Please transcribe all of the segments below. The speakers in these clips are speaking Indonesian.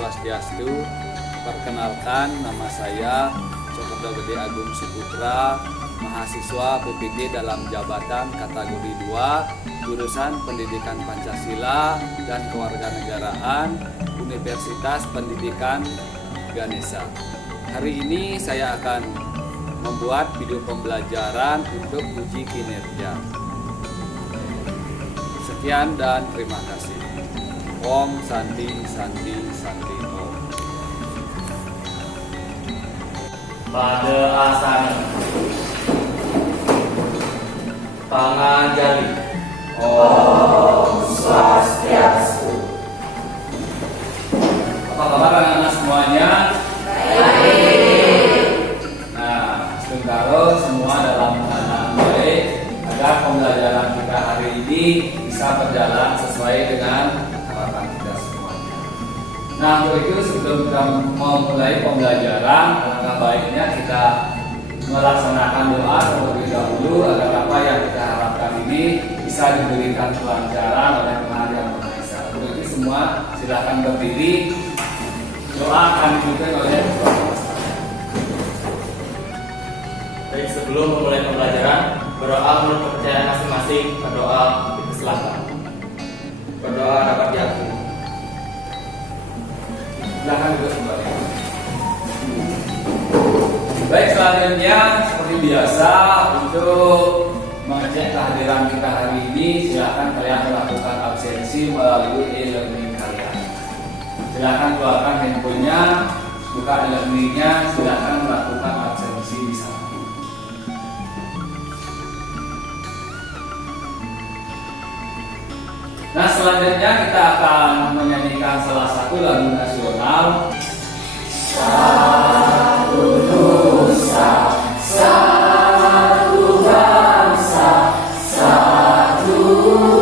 Swastiastu. Perkenalkan, nama saya Cokorda Gede Agung Suputra, mahasiswa PPG dalam jabatan kategori 2, jurusan Pendidikan Pancasila dan Kewarganegaraan, Universitas Pendidikan Ganesha. Hari ini saya akan membuat video pembelajaran untuk uji kinerja. Sekian dan terima kasih. Om Santi Santi Santi Om. Pada asana Pangajali. Om Swastiastu. Apa kabar anak-anak semuanya? Baik. Nah, sementara semua dalam keadaan baik agar pembelajaran kita hari ini bisa berjalan sesuai dengan harapan kita semuanya. Nah, untuk itu sebelum kita memulai pembelajaran, alangkah baiknya kita melaksanakan doa terlebih dahulu agar apa yang kita harapkan ini bisa diberikan kelancaran oleh Tuhan Yang Maha Esa. Untuk itu semua silakan berdiri. Doa akan dipimpin oleh Bapak. Baik, sebelum memulai pembelajaran, berdoa menurut kepercayaan masing-masing. Berdoa dipersilahkan. Berdoa dapat diakui. Silakan duduk kembali. Baik, selanjutnya seperti biasa untuk mengecek kehadiran kita hari ini, silakan kalian melakukan absensi melalui e-learning kalian. Silakan keluarkan handphonenya, buka e-learningnya, silakan melakukan absensi di sana. Nah, selanjutnya kita akan menyanyikan salah satu lagu nasional. Satu nusa, satu bangsa, satu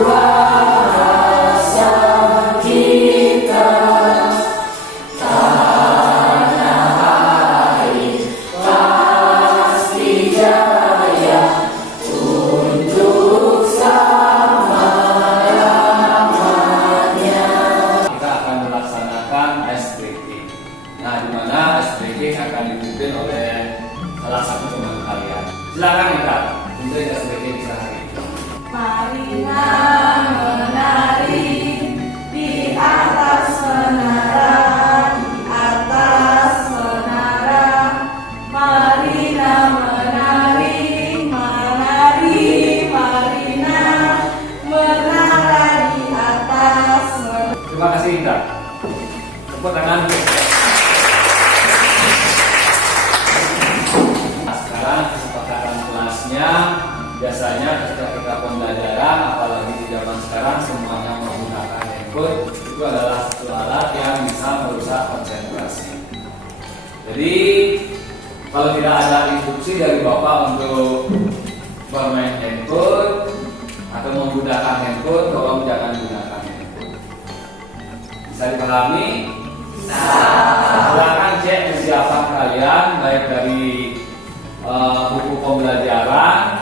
rasa kita, tanah air pasti jaya untuk selama-lamanya. Kita akan melaksanakan ice breaking. Nah, di mana ice breaking akan dipimpin oleh salah satu teman kalian. Silakan kita untuk ice breaking bisa hari ini. Marilah menari di atas menara, di atas menara. Marilah menari, menari, marilah menara di atas menara. Terima kasih Inta. Tepuk tangan. Nah, sekarang kesepakatan kelasnya, biasanya ketika kita pembelajaran, apalagi di zaman sekarang semuanya menggunakan handphone, itu adalah satu alat yang bisa merusak konsentrasi. Jadi kalau tidak ada instruksi dari Bapak untuk bermain handphone atau menggunakan handphone, tolong jangan gunakan handphone. Bisa dipahami? Silakan cek kesiapan kalian baik dari buku pembelajaran,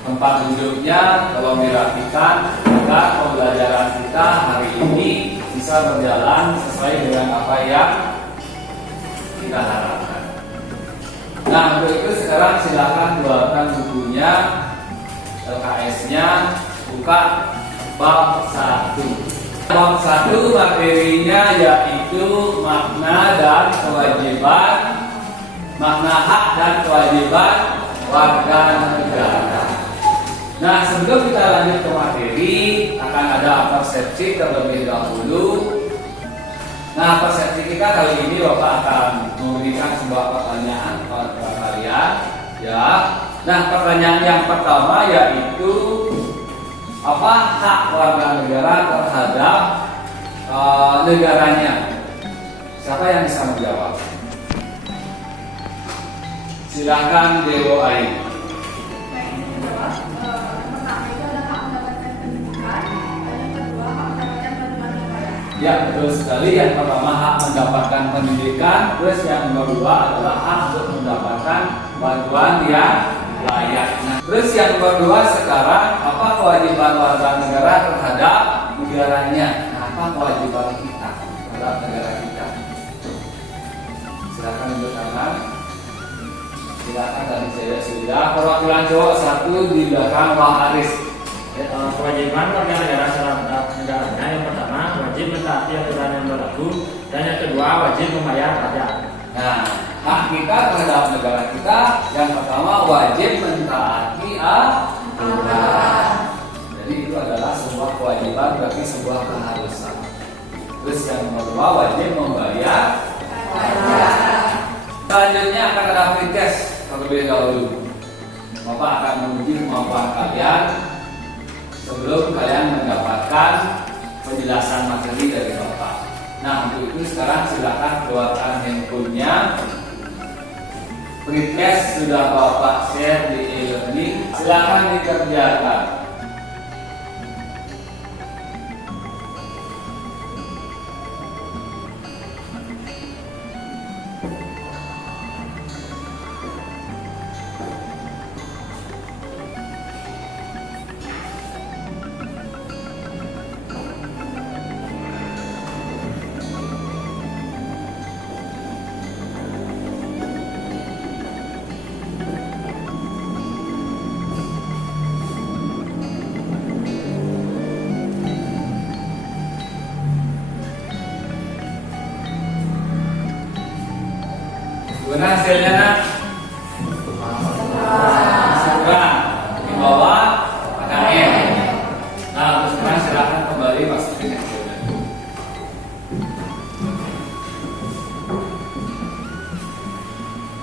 tempat duduknya, tolong dirapikan agar pembelajaran kita hari ini bisa berjalan sesuai dengan apa yang kita harapkan. Nah, untuk itu sekarang silakan keluarkan bukunya, LKS-nya, buka bab 1. Bab 1 materinya yaitu makna dan kewajiban, makna hak dan kewajiban warga negara. Nah, sebelum kita lanjut ke materi, akan ada persepsi terlebih dahulu. Nah, persepsi kita kali ini Bapak akan memberikan sebuah pertanyaan kepada kalian, ya. Nah, pertanyaan yang pertama yaitu apa hak warga negara terhadap negaranya? Siapa yang bisa menjawab? Silakan Dewo Ayu. Baik, saya jawab. Pertama itu adalah hak mendapatkan pendidikan, dan yang kedua hak mendapatkan bantuan negara. Ya, betul sekali. Yang pertama hak mendapatkan pendidikan, terus yang kedua adalah hak untuk mendapatkan bantuan yang layak. Nah, terus yang kedua sekarang apa kewajiban warga negara terhadap negaranya? Nah, apa kewajiban kita terhadap negara kita? Silakan tadi saya sudah. Perwakilan cowok satu di belakang Bang Aris. Kewajiban warga negara negaranya yang pertama wajib mentaati aturan yang berlaku, dan yang kedua wajib membayar pajak. Nah, hak kita terhadap negara kita yang pertama wajib mentaati aturan. Jadi itu adalah sebuah kewajiban, berarti sebuah keharusan. Terus yang kedua wajib membayar pajak. Selanjutnya akan ada pretest terlebih dahulu. Bapak akan menguji kemampuan kalian sebelum kalian mendapatkan penjelasan materi dari Bapak. Nah, untuk itu sekarang silakan keluarkan handphonenya. Pretest sudah Bapak share di e-learning. Silakan dikerjakan. Gimana hasilnya, Nak? Kurang. Di bawah KKM. Nah, terus sekarang silakan kembali masukin hasilnya.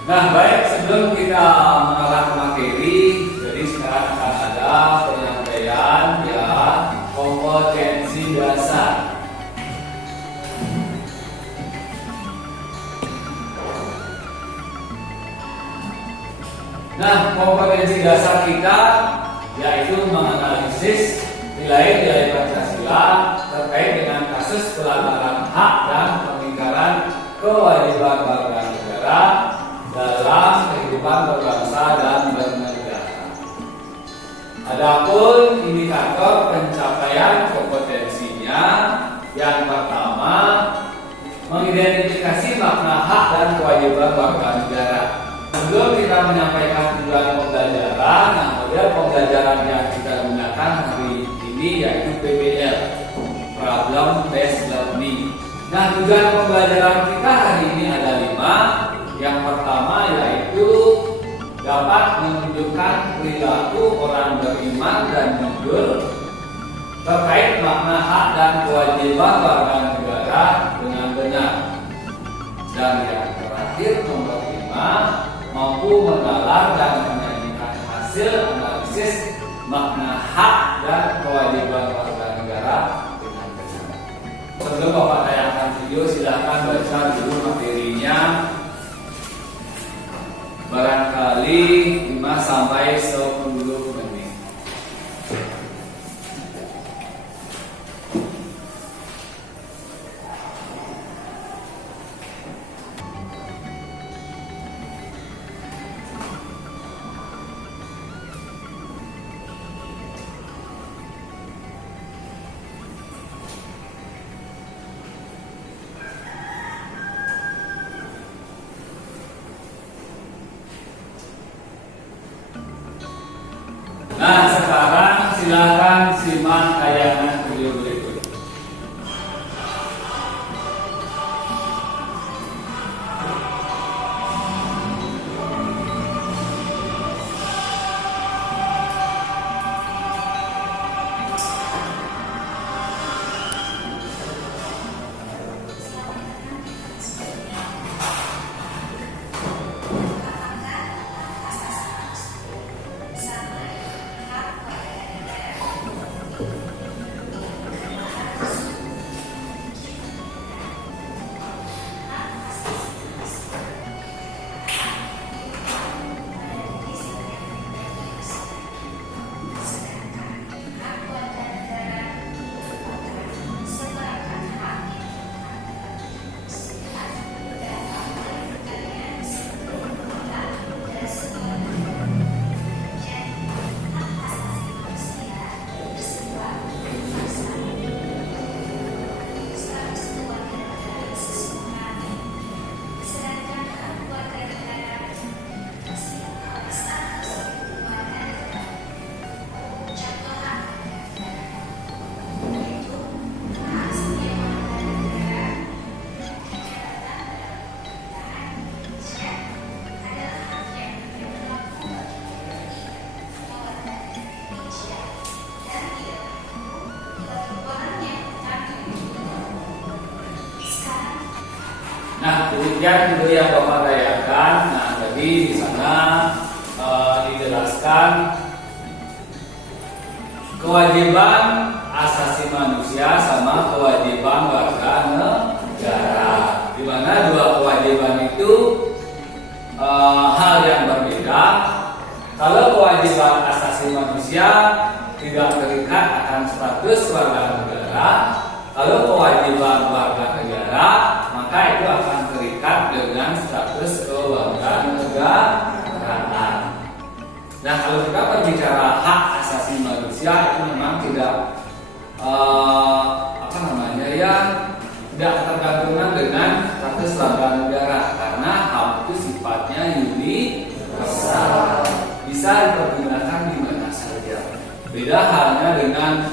Nah, baik, sebelum kita mengarah ke materi, jadi sekarang akan ada penyampaian ya kompetensi dasar. Nah, kompetensi dasar kita yaitu menganalisis nilai-nilai Pancasila terkait dengan kasus pelanggaran hak dan pengingkaran kewajiban warga negara dalam kehidupan berbangsa dan bernegara. Adapun indikator pencapaian kompetensinya, yang pertama mengidentifikasi makna hak dan kewajiban warga negara. Sebelum kita menyampaikan tujuan pembelajaran, nah model pembelajaran yang kita gunakan hari ini yaitu PBL, Problem Based Learning. Nah, tujuan pembelajaran kita hari ini ada 5. Yang pertama yaitu dapat menunjukkan perilaku orang beriman dan jujur terkait makna hak dan kewajiban warga negara dengan benar. Dan yang terakhir nomor 5, mampu menalar dan menyajikan hasil analisis makna hak dan kewajiban warga negara dengan benar. Sebelum Bapak tayangkan video, silahkan baca dulu materinya. Barangkali 5 sampai 10 menit. Nah, demikian dulu yang Bapak dayakan. Nah, jadi di sana dijelaskan kewajiban asasi manusia sama kewajiban warga negara. Di mana dua kewajiban itu hal yang berbeda. Kalau kewajiban asasi manusia tidak terikat akan status warga negara, kalau kewajiban warga negara maka itu akan terikat dengan status kewarganegaraan. Nah, kalau kita berbicara hak asasi manusia itu memang tidak tidak tergantungan dengan status warga negara, karena hak itu sifatnya universal, bisa dipergunakan di mana saja. Beda halnya dengan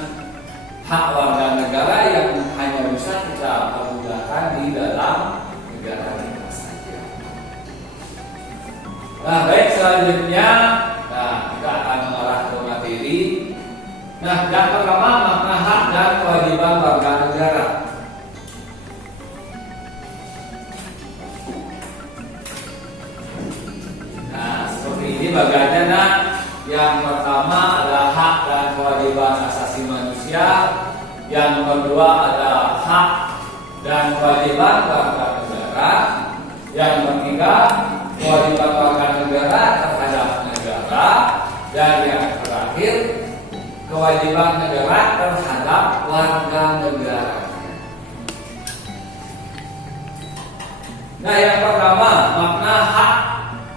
hak warga negara yang hanya bisa kita pergunakan di dalam negara kita saja. Nah, baik, selanjutnya kita akan mengarah ke materi. Nah, yang pertama, makna hak dan kewajiban warga negara. Nah, seperti ini bagiannya. Nah, yang pertama adalah hak dan kewajiban asasi manusia. Yang kedua adalah hak dan kewajiban warga negara. Yang ketiga, kewajiban warga negara terhadap negara. Dan yang terakhir, kewajiban negara terhadap warga negara. Nah, yang pertama, makna hak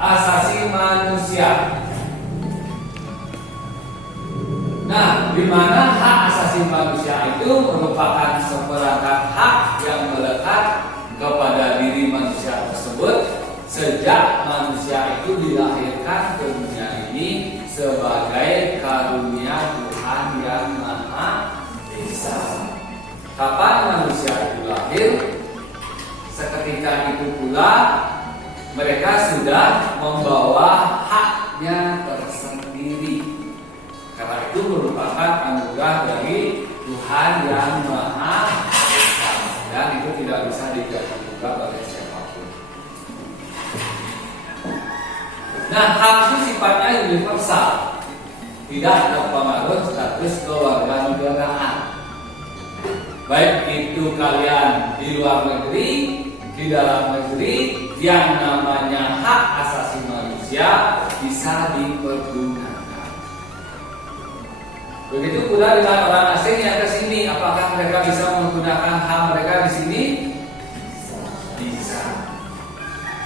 asasi manusia. Nah, di mana hak asasi manusia itu merupakan seperangkat hak yang melekat kepada diri manusia tersebut sejak manusia itu dilahirkan ke dunia ini sebagai karunia Tuhan yang Maha Esa. Kapan manusia itu lahir? Seketika itu pula mereka sudah membawa haknya tersendiri. Karena itu merupakan anugerah dari Tuhan yang Maha Esa, dan itu tidak bisa diganggu oleh siapapun. Nah, hak itu sifatnya universal, tidak terpengaruh status kewarganegaraan. Baik itu kalian di luar negeri, di dalam negeri, yang namanya hak asasi manusia bisa dipergunakan. Begitu pula dengan orang asing yang ke sini, apakah mereka bisa menggunakan hak mereka di sini? Bisa.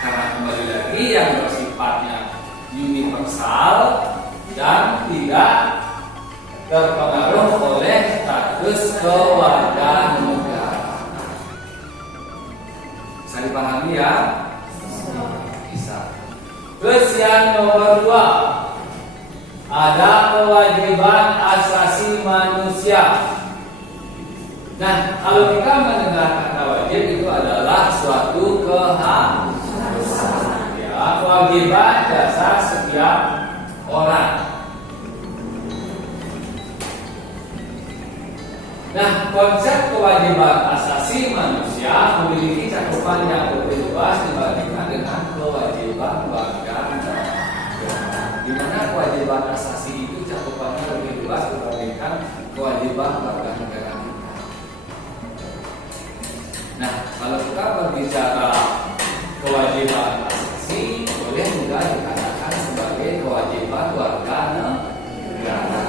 Karena kembali lagi yang bersifatnya universal dan tidak terpengaruh oleh status kewarganegaraan. Bisa dipahami ya? Bisa. Terus yang nomor 2, ada kewajiban asasi manusia. Nah, kalau kita mendengar kata wajib itu adalah suatu keharusan, ya, kewajiban dasar setiap orang. Nah, konsep kewajiban asasi manusia memiliki cakupan yang lebih luas dibandingkan dengan kewajiban warga negara. Di mana kewajiban asasi itu cakupannya lebih luas dibandingkan kewajiban warga negara kita. Nah, kalau kita berbicara kewajiban asasi, boleh juga dikatakan sebagai kewajiban warga negara.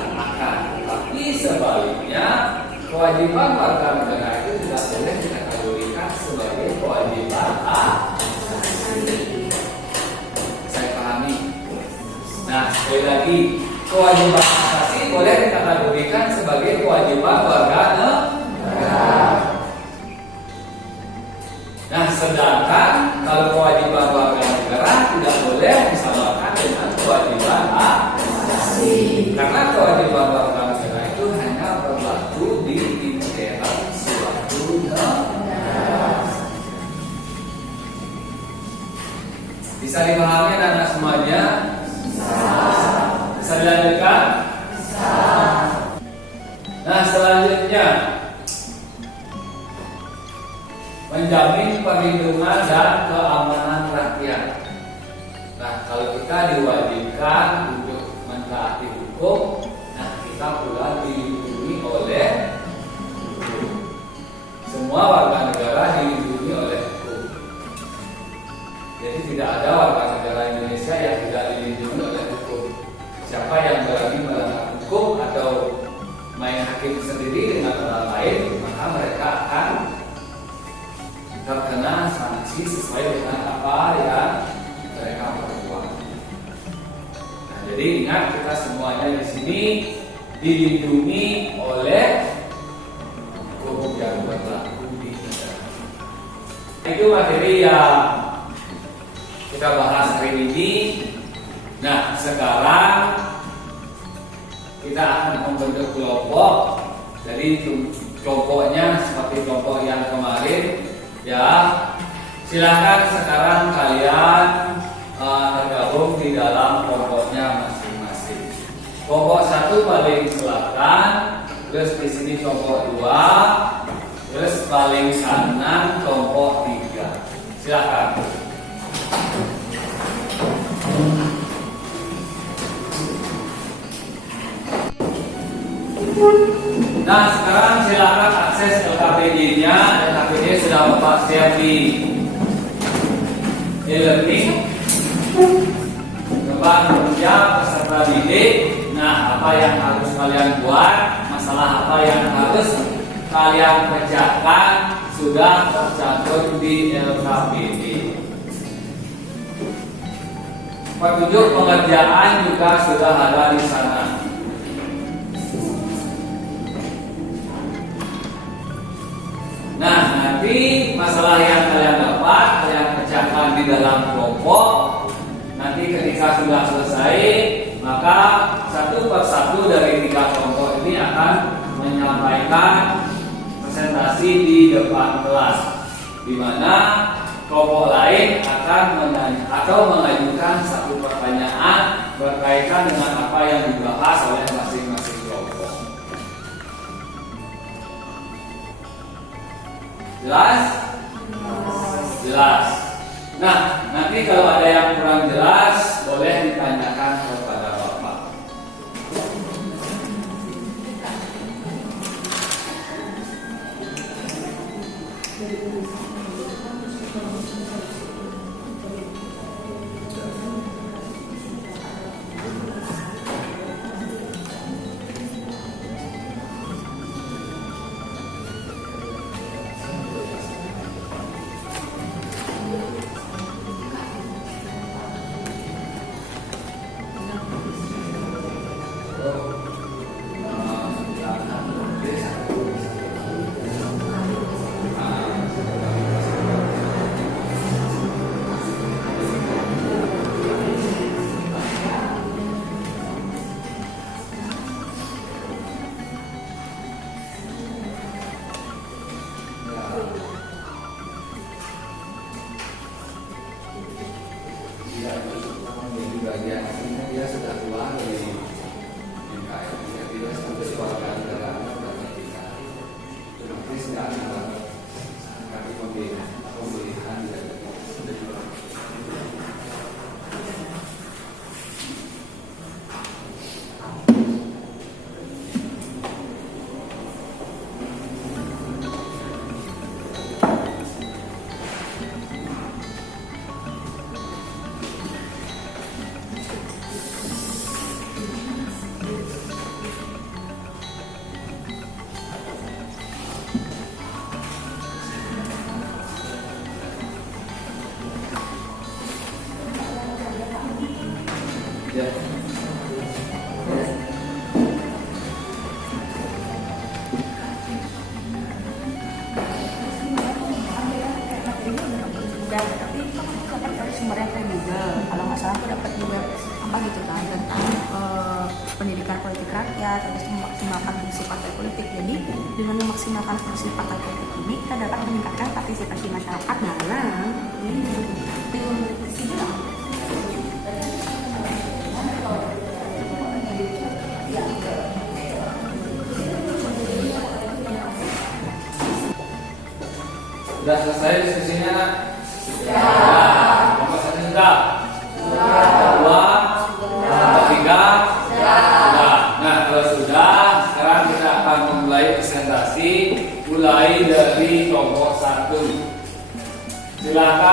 Tapi sebaliknya, kewajiban warga negara itu tidak boleh dikategorikan sebagai kewajiban asasi. Saya pahami. Nah, sekali lagi, kewajiban asasi boleh dikategorikan sebagai kewajiban warga negara. Nah, sedangkan kalau kewajiban warga negara tidak boleh disamakan dengan kewajiban asasi. Karena kewajiban warga negara itu hanya berlaku di dalam suatu negara. Bisa dipahami anak semuanya? Bisa dilanjutkan? Nah, selanjutnya menjamin perlindungan dan keamanan rakyat. Nah, kalau kita diwajibkan untuk mentaati hukum, nah kita pula dilindungi oleh hukum. Semua warga negara dilindungi oleh hukum. Jadi tidak ada warga negara Indonesia yang tidak dilindungi oleh hukum. Siapa yang berani melanggar hukum atau main hakim sendiri dengan orang lain, maka mereka akan terkena sanksi sesuai dengan apa yang mereka perbuat. Nah, jadi ingat kita semuanya di sini dilindungi oleh hukum yang berlaku di negara. Itu materi yang kita bahas hari ini. Nah, sekarang kita akan membentuk kelompok. Jadi kelompoknya seperti kelompok yang kemarin, ya. Silakan sekarang kalian tergabung di dalam kelompoknya masing-masing. Kelompok 1 paling selatan, terus di sini kelompok 2, terus paling kanan kelompok 3. Silakan. Nah, sekarang silakan akses LKPD-nya. LKPD sudah Bapak share di e-learning. Bapak kerja peserta didik. Nah, apa yang harus kalian buat? Masalah apa yang harus kalian kerjakan sudah tercantum di LKPD. Petunjuk pengerjaan juga sudah ada di sana. Nah, nanti masalah yang kalian dapat, kalian kerjakan di dalam kelompok. Nanti ketika sudah selesai, maka satu persatu dari 3 kelompok ini akan menyampaikan presentasi di depan kelas, di mana kelompok lain akan menanya atau mengajukan satu pertanyaan berkaitan dengan apa yang dibahas oleh masing-masing kelompok. Jelas? Jelas. Nah, nanti kalau ada yang kurang jelas, boleh ditanyakan kepada Bapak. Bagian ini dia sudah keluar dari NKRI, dia tidak sampai warga negara kita. Nanti sudah ada kami pemilihan dari tapi aku dapat dari sumbernya dari Google. Kalau nggak salah aku dapat juga apa gitu kan tentang pendidikan politik rakyat, terus memaksimalkan fungsi partai politik. Jadi dengan memaksimalkan fungsi partai politik ini kita dapat meningkatkan partisipasi masyarakat dalam Sudah selesai diskusinya.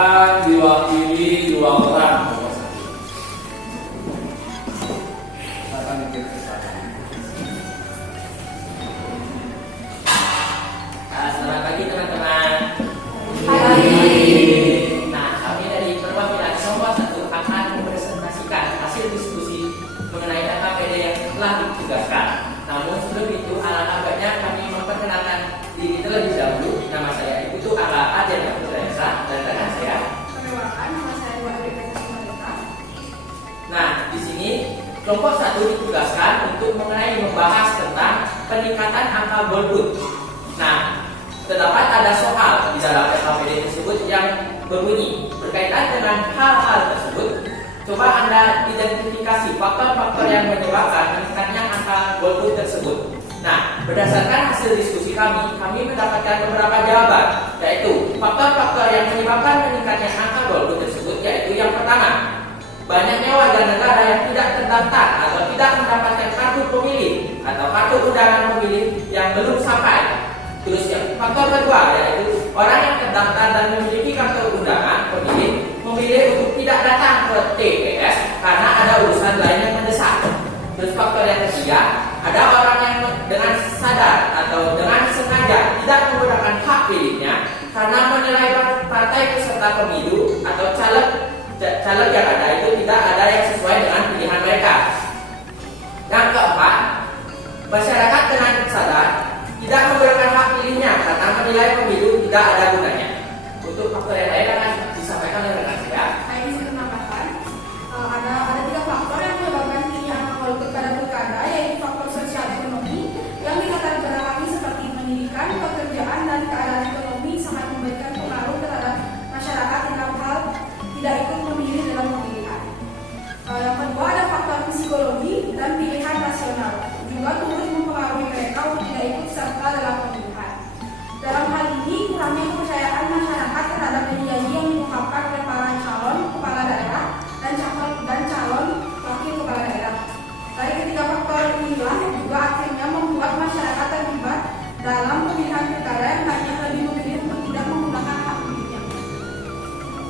akan diwakili 2 orang. Silakan dipersilakan. Selamat pagi teman-teman. Nah, kami dari perwakilan kelompok 1 akan mempresentasikan hasil diskusi mengenai KPD yang telah ditugaskan. Namun sebelum itu, alangkah baiknya kami memperkenalkan diri terlebih dahulu. Nama saya Ibu Ala Adela Putresa dan rekan saya. Perkenalkan, nama saya Dua Erika Sumarita. Nah, di sini kelompok 1 ditugaskan untuk membahas tentang peningkatan angka golput. Nah, terdapat ada soal di dalam KPD tersebut yang berbunyi berkaitan dengan hal-hal tersebut. Coba Anda identifikasi faktor-faktor yang menyebabkan meningkatnya angka golput tersebut. Nah, berdasarkan hasil diskusi kami mendapatkan beberapa jawaban, yaitu faktor-faktor yang menyebabkan meningkatnya angka golput tersebut, yaitu yang pertama, banyaknya warga negara yang tidak terdaftar atau tidak mendapatkan kartu pemilih atau kartu undangan pemilih yang belum sampai. Terus yang faktor kedua, yaitu orang yang terdaftar dan memiliki kartu undangan pemilih memilih untuk tidak datang ke TPS karena ada urusan lain yang mendesak. Terus faktor yang ketiga, ada orang yang dengan sadar atau dengan sengaja tidak menggunakan hak pilihnya karena menilai partai peserta pemilu atau caleg yang ada itu tidak ada yang sesuai dengan pilihan mereka. Yang keempat, masyarakat dengan sadar tidak menggunakan hak pilihnya karena menilai pemilu tidak ada gunanya. Untuk faktor yang lain akan disampaikan oleh rekan saya. Saya ingin menambahkan, ada 3 faktor yang menyebabkan tingginya angka golput pada pilkada, yaitu faktor sosial ekonomi yang dikatakan belakangi seperti pendidikan, pekerjaan, dan keadaan ekonomi sangat memberikan pengaruh terhadap masyarakat dalam hal tidak ikut memilih dalam pemilihan. Yang kedua ada faktor psikologi dan pilihan rasional juga turut mempengaruhi mereka untuk tidak ikut serta dalam pemilihan. Dalam hal ini kurangnya kepercayaan masyarakat terhadap janji yang diungkapkan oleh para calon kepala daerah dan calon wakil kepala daerah. Dari ketiga faktor inilah juga akhirnya membuat masyarakat terlibat dalam pemilihan pilkada yang hanya lebih memilih untuk tidak menggunakan hak pilihnya.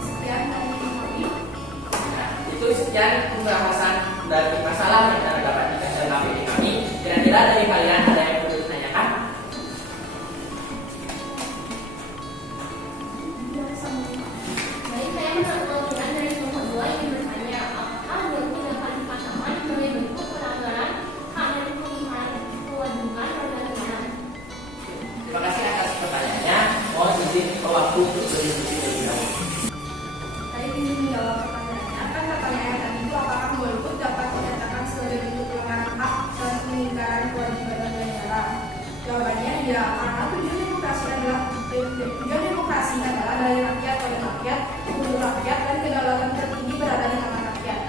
Sekian dari kami. Nah, itu sekian pembahasan dari masalah yang dapat dikasih KPD kami. Kira-kira dari kalian ada yang perlu ditanyakan? Baik, saya menurut perwakilan dari kelompok 2 ingin bertanya, apakah golput dapat dikatakan sebagai bentuk pelanggaran hak dan kewajiban warga negara? Terima kasih atas pertanyaannya. Mohon izin waktu untuk berdiskusi lebih dahulu. Saya ingin menjawab pertanyaannya. Kan pertanyaan tadi itu apakah golput dapat dikatakan sebagai bentuk pelanggaran hak dan pengingkaran kewajiban warga negara? Jawabannya ya, karena tujuan demokrasi adalah dari rakyat oleh rakyat untuk rakyat dan kedaulatan tertinggi berada di tangan rakyat.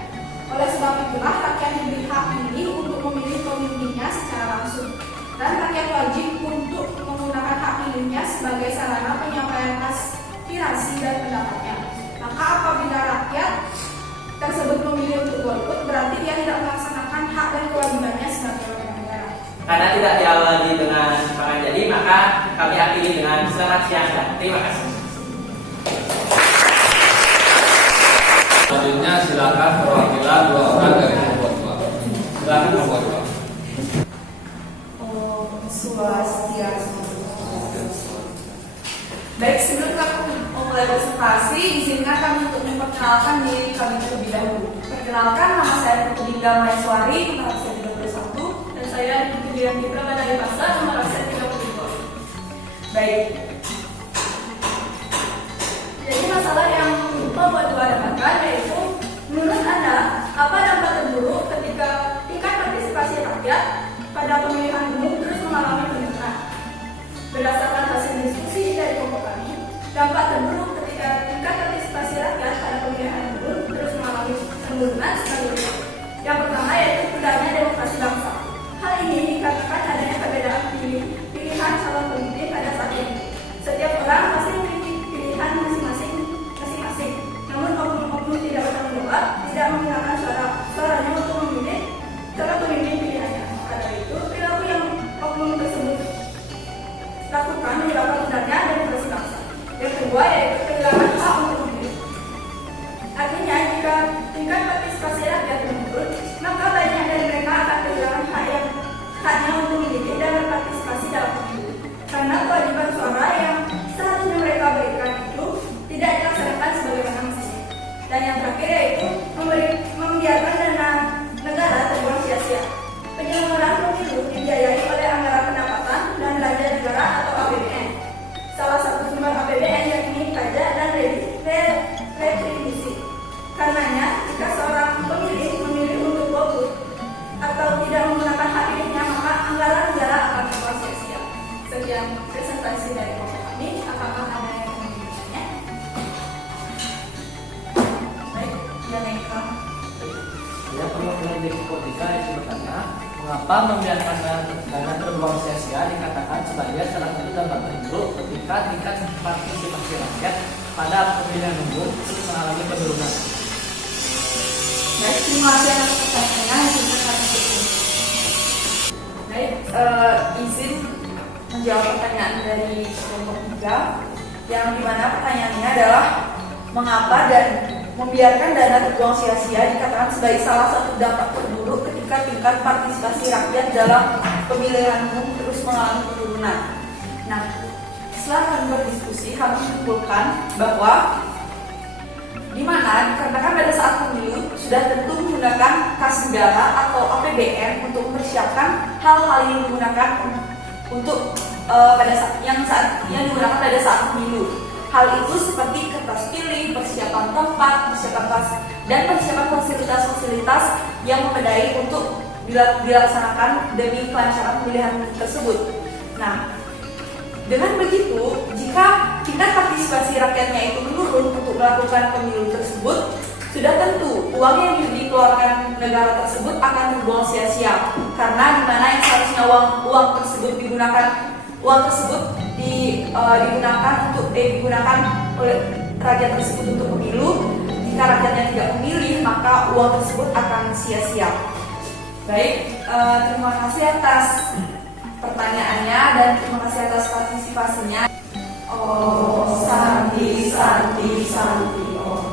Oleh sebab itulah rakyat diberi hak pilih untuk memilih pemimpinnya secara langsung, dan rakyat wajib untuk menggunakan hak pilihnya sebagai sarana penyampaian aspirasi dan pendapatnya. Maka apabila rakyat tersebut memilih untuk golput, berarti dia tidak melaksanakan hak dan kewajibannya sebagai warga negara. Karena tidak diawali dengan semangat jadi, maka kami akhiri dengan selamat siang dan terima kasih. Selanjutnya silakan perwakilan 2 orang dari kelompok 2. Silakan kelompok 2. Swastiastu. Baik, sebelum kami memulai presentasi, izinkan kami untuk memperkenalkan diri kami terlebih dahulu. Perkenalkan, nama saya Putri Dinda Maeswari, nomor absen 31, dan saya Putri Dinda Badari Pasar, nomor absen 32. Baik. Jadi masalah yang membuat dua dapatkan yaitu, menurut Anda, apa dampak terburuk ketika tingkat partisipasi rakyat pada pemilihan umum terus mengalami penurunan? Berdasarkan hasil diskusi dari kelompok kami, dampak terburuk ketika tingkat partisipasi rakyat pada pemilihan umum terus mengalami penurunan sebagai berikut. Yang pertama yaitu pudarnya demokrasi bangsa. Hal ini dikarenakan adanya perbedaan pilihan calon pemimpin pada saat ini. Setiap orang pasti memiliki pilihan masing-masing. Namun oknum tidak bertanggung jawab, tidak menggunakan suaranya untuk memilih calon pemimpin pilihannya. Karena itu, perilaku yang oknum tersebut lakukan menyebabkan pudarnya demokrasi bangsa. Yang kedua yaitu kehilangan hak untuk memilih. pendidik politika yang bertanya, mengapa membiarkan dana terbuang sia-sia dikatakan sebagai salah satu dampak buruk ketika tingkat partisipasi rakyat pada pemilihan umum terus mengalami penurunan? Baik, terima kasih atas pertanyaannya. Baik, izin menjawab pertanyaan dari kelompok 3 yang dimana pertanyaannya adalah mengapa dan membiarkan dana terbuang sia-sia dikatakan sebagai salah satu dampak terburuk ketika tingkat partisipasi rakyat dalam pemilihan umum terus mengalami penurunan. Nah, setelah kami berdiskusi, kami menyimpulkan bahwa di mana dikarenakan pada saat pemilu sudah tentu menggunakan kas negara atau APBN untuk mempersiapkan hal-hal yang digunakan untuk yang digunakan pada saat pemilu. Hal itu seperti kertas pilih, persiapan tempat, persiapan tas, dan persiapan fasilitas-fasilitas yang memadai untuk dilaksanakan demi kelancaran pemilihan tersebut. Nah, dengan begitu, jika tingkat partisipasi rakyatnya itu menurun untuk melakukan pemilu tersebut, sudah tentu uang yang dikeluarkan negara tersebut akan terbuang sia-sia. Karena dimana yang seharusnya uang tersebut digunakan oleh rakyat tersebut untuk pemilu, jika rakyatnya tidak memilih, maka uang tersebut akan sia-sia. Baik, terima kasih atas pertanyaannya dan terima kasih atas partisipasinya. Oh, Santi. Oh.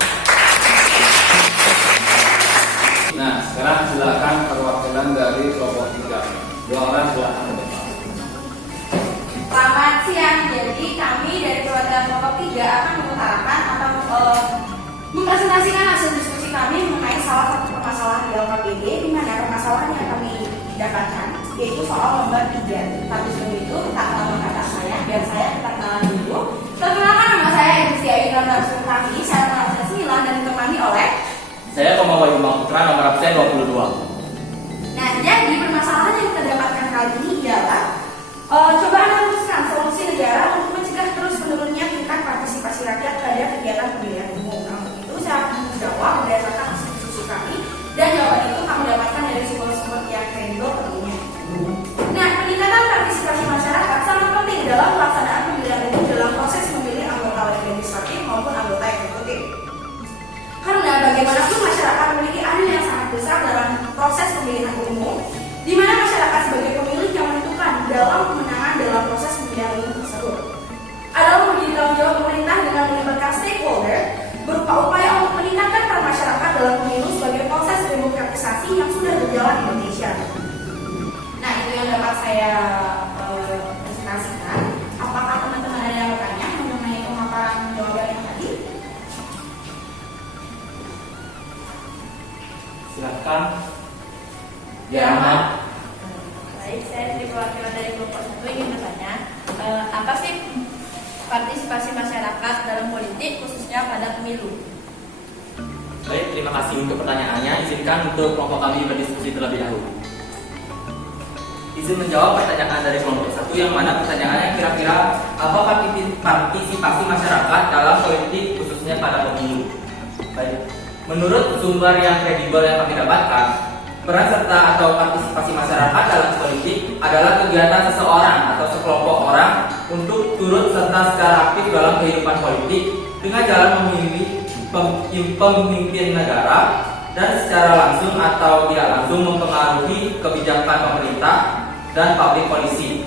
Nah, sekarang silakan perwakilan dari kelompok 3. 2 orang silakan ke depan. Selamat siang. Jadi kami dari perwakilan kelompok 3 akan mengutarakan atau mempresentasikan hasil diskusi kami mengenai salah satu permasalahan di LKPD, di mana permasalahan yang kami dapatkan yaitu soal lembar 3. Tapi sebelum itu, tak lama kata saya, biar saya perkenalan dulu. Perkenalkan, nama saya Edisi Aida Narasumkami, saya nomor absen 9 dan ditemani oleh Saya Komawa Yuma Putra, nomor absen 22. Nah, jadi permasalahan yang kita dapatkan kali ini ialah coba merumuskan solusi negara untuk mencegah terus menurunnya tingkat partisipasi rakyat pada kegiatan pemilihan umum. Nah, untuk itu saya akan menjawab berdasarkan hasil diskusi kami dan jawaban itu kami dapatkan dari sumber-sumber yang kredibel tentunya. Nah, peningkatan partisipasi masyarakat sangat penting dalam pelaksanaan pemilihan umum dalam proses memilih anggota legislatif maupun anggota eksekutif. Karena bagaimanapun masyarakat memiliki andil yang sangat besar dalam proses pemilihan umum, di mana masyarakat sebagai pemilih yang menentukan dalam kemenangan dalam proses pemilihan umum tersebut. Adalah menjadi tanggung jawab pemerintah dengan melibatkan stakeholder berupa upaya untuk meningkatkan peran masyarakat dalam pemilu sebagai proses demokratisasi yang sudah berjalan di Indonesia. Nah, itu yang dapat saya presentasikan. Apakah teman-teman ada yang bertanya mengenai pemaparan jawaban yang tadi? Silakan. Ya, Baik, saya dari perwakilan dari kelompok 1 ingin bertanya, apa sih partisipasi masyarakat dalam politik khususnya pada pemilu? Baik, terima kasih untuk pertanyaannya. Izinkan untuk kelompok kami berdiskusi terlebih dahulu. Izin menjawab pertanyaan dari kelompok 1 yang mana pertanyaannya kira-kira apa partisipasi masyarakat dalam politik khususnya pada pemilu. Baik, menurut sumber yang kredibel yang kami dapatkan, peran serta atau partisipasi masyarakat dalam politik adalah kegiatan seseorang atau sekelompok orang untuk turut serta secara aktif dalam kehidupan politik dengan jalan memilih pemimpin negara dan secara langsung atau tidak langsung mempengaruhi kebijakan pemerintah dan public policy.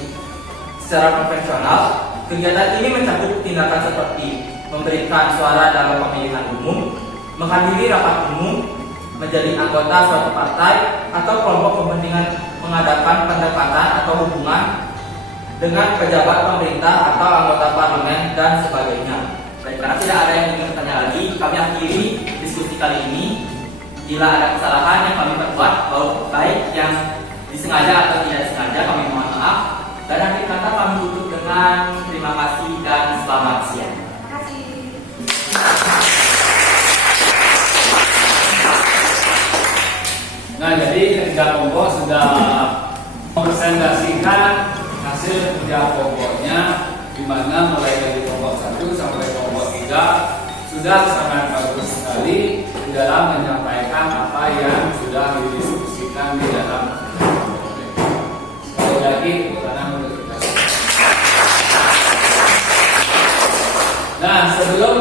Secara konvensional, kegiatan ini mencakup tindakan seperti memberikan suara dalam pemilihan umum, menghadiri rapat umum, menjadi anggota suatu partai atau kelompok kepentingan, mengadakan pendekatan atau hubungan dengan pejabat pemerintah atau anggota parlemen dan sebagainya. Baik, karena tidak ada yang ingin bertanya lagi, kami akhiri diskusi kali ini. Bila ada kesalahan yang kami perbuat, baik yang disengaja atau tidak disengaja, kami mohon maaf. Dan akhir kata kami tutup dengan terima kasih dan selamat siang. Terima kasih. Nah, jadi ketiga kelompok sudah mempresentasikan hasil kerja kelompoknya, di mana mulai dari kelompok 1 sampai kelompok 3 sudah sangat bagus sekali di dalam menyampaikan apa yang sudah didiskusikan. diberikan di dalam sekali lagi tepuk tangan untuk kita. Nah, sebelum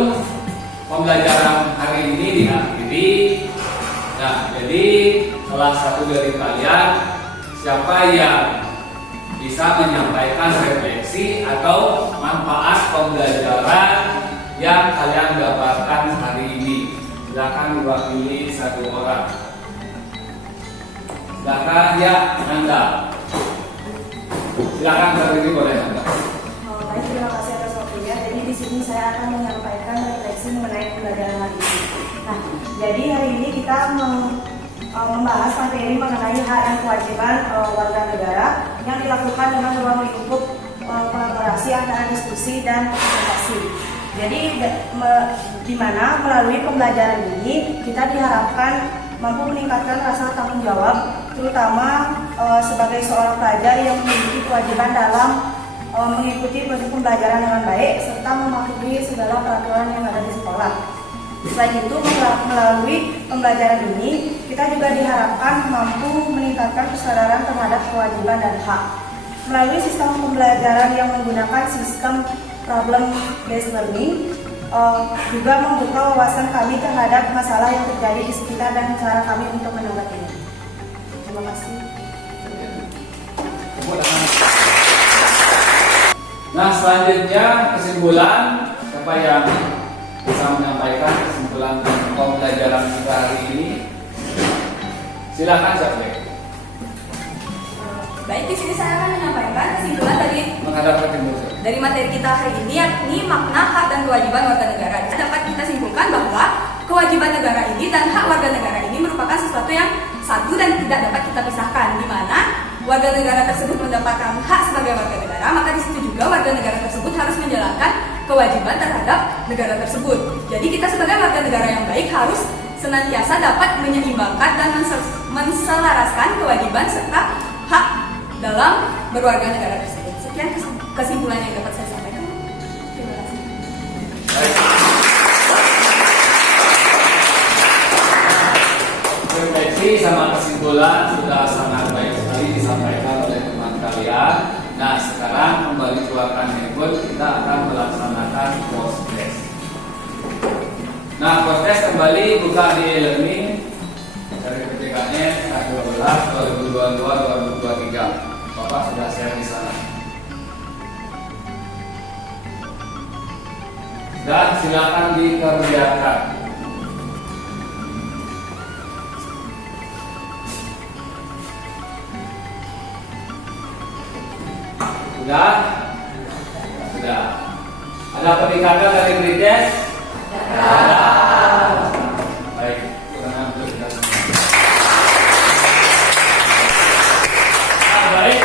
pembelajaran hari ini diakhiri, nah jadi salah satu dari kalian siapa yang bisa menyampaikan refleksi atau manfaat pembelajaran yang kalian dapatkan hari ini. Silakan diwakili satu orang. Silakan ya, Nanda. Silakan terdiri boleh Nanda. Baik, terima kasih atas waktunya. Jadi di sini saya akan menyampaikan refleksi mengenai pembelajaran hari ini. Nah, jadi hari ini kita membahas materi mengenai hak dan kewajiban warga negara yang dilakukan dengan ruang lingkup kolaborasi antara diskusi dan presentasi. Jadi di mana melalui pembelajaran ini kita diharapkan mampu meningkatkan rasa tanggung jawab, terutama sebagai seorang pelajar yang memiliki kewajiban dalam mengikuti proses pembelajaran dengan baik serta mematuhi segala peraturan yang ada di sekolah. Selain itu, melalui pembelajaran ini kita juga diharapkan mampu meningkatkan kesadaran terhadap kewajiban dan hak. Melalui sistem pembelajaran yang menggunakan sistem problem based learning juga membuka wawasan kami terhadap masalah yang terjadi di sekitar dan cara kami untuk menanggapinya. Terima kasih. Nah, selanjutnya kesimpulan, siapa yang bisa menyampaikan kesimpulan pembelajaran kita hari ini? Silakan siapa? Baik, di sini saya akan menyampaikan kesimpulan dari materi kita hari ini, yakni makna hak dan kewajiban warga negara. Dapat kita simpulkan bahwa kewajiban negara ini dan hak warga negara ini merupakan sesuatu yang satu dan tidak dapat kita pisahkan, di mana warga negara tersebut mendapatkan hak sebagai warga negara, maka di situ juga warga negara tersebut harus menjalankan kewajiban terhadap negara tersebut. Jadi kita sebagai warga negara yang baik harus senantiasa dapat menyeimbangkan dan menselaraskan kewajiban serta hak dalam berwarga negara tersebut. Sekian kesimpulan yang dapat saya sampaikan. Terima kasih. Refleksi sama kesimpulan sudah sangat baik sekali disampaikan oleh teman kalian. Nah, sekarang kembali keluarkan handphone, kita akan melaksanakan post test. Nah, post test kembali buka di e-learning dari PTKN 12 2022 2023. Bapak sudah share di sana. Dan silakan dikerjakan. Sudah? Sudah. Ada peningkatan dari pretest? Ada. Baik, kurang untuk kita semua. Baik,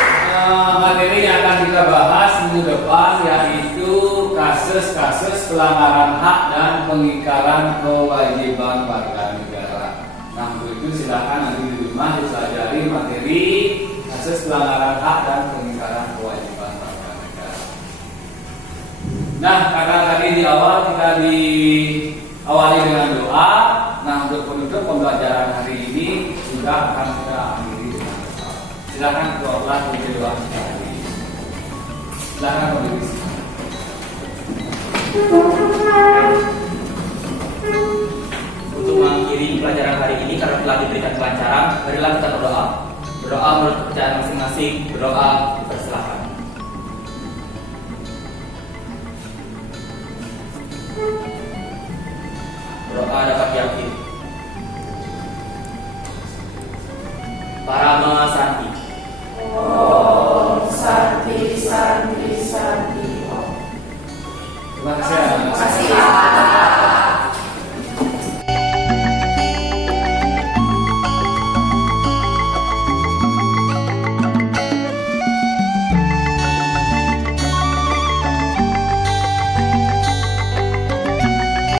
materi yang akan kita bahas minggu depan yaitu kasus-kasus pelanggaran hak dan pengingkaran kewajiban warga negara. Nah, untuk itu silakan nanti di rumah dipelajari materi kasus pelanggaran hak dan pengingkaran kewajiban warga negara. Nah, karena tadi di awal kita diawali dengan doa, nah untuk penutup pembelajaran hari ini juga akan kita akhiri dengan doa. Silakan keluarlah untuk doa sekali. Silakan berdiri. Untuk mengakhiri pelajaran hari ini karena telah diberikan kelancaran, marilah kita berdoa. Berdoa menurut kepercayaan masing-masing, berdoa